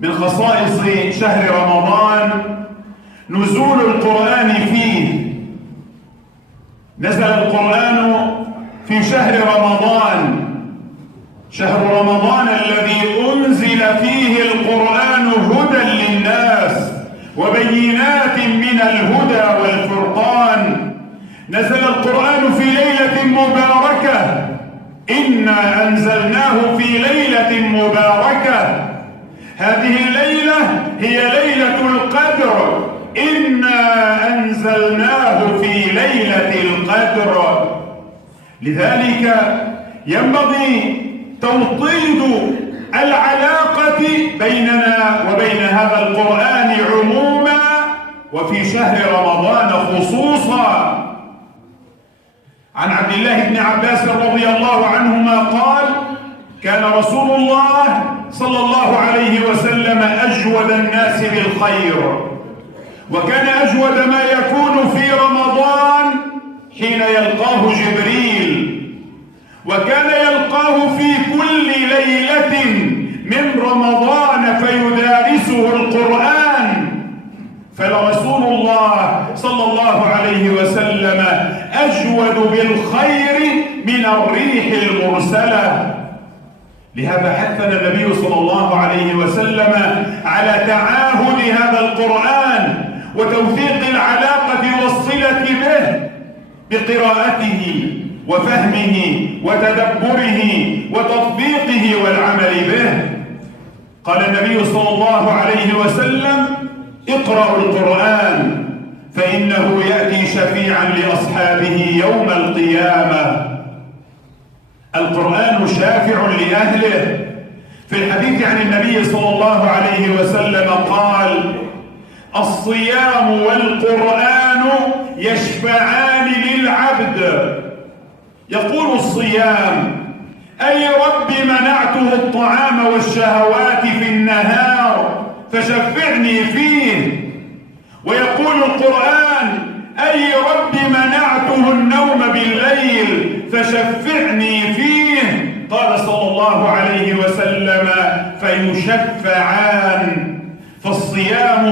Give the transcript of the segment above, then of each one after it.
من خصائص شهر رمضان نزول القرآن فيه. نزل القرآن في شهر رمضان، شهر رمضان الذي أنزل فيه القرآن هدى للناس وبينات من الهدى والفرقان. نزل القرآن في ليلة مباركة، إنا أنزلناه في ليلة مباركة. هذه الليلة هي ليلة القدر، إنا أنزلناه في ليلة القدر. لذلك ينبغي توطيد العلاقة بيننا وبين هذا القرآن عموما وفي شهر رمضان خصوصا. عن عبد الله بن عباس رضي الله عنهما قال: كان رسول الله صلى الله عليه وسلم أجود الناس بالخير، وكان أجود ما يكون في رمضان حين يلقاه جبريل، وكان يلقاه في كل ليلة من رمضان فيدارسه القرآن. فلرسول الله صلى الله عليه وسلم أجود بالخير من الريح المرسلة. لهذا حثنا النبي صلى الله عليه وسلم على تعاهد هذا القرآن وتوثيق العلاقة والصلة به بقراءته وفهمه وتدبره وتطبيقه والعمل به. قال النبي صلى الله عليه وسلم: اقرأوا القرآن فإنه يأتي شفيعا لأصحابه يوم القيامة. القرآن شافع لأهله. في الحديث عن النبي صلى الله عليه وسلم قال: الصيام والقرآن يشفعان للعبد. يقول الصيام: أي رب منعته الطعام والشهوات في النهار فشفعني فيه. ويقول القرآن: أي رب منعته النوم بالليل فشفعني فيه. قال صلى الله عليه وسلم: فيشفعان. فالصيام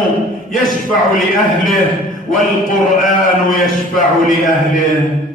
يشفع لأهله والقرآن يشفع لأهله.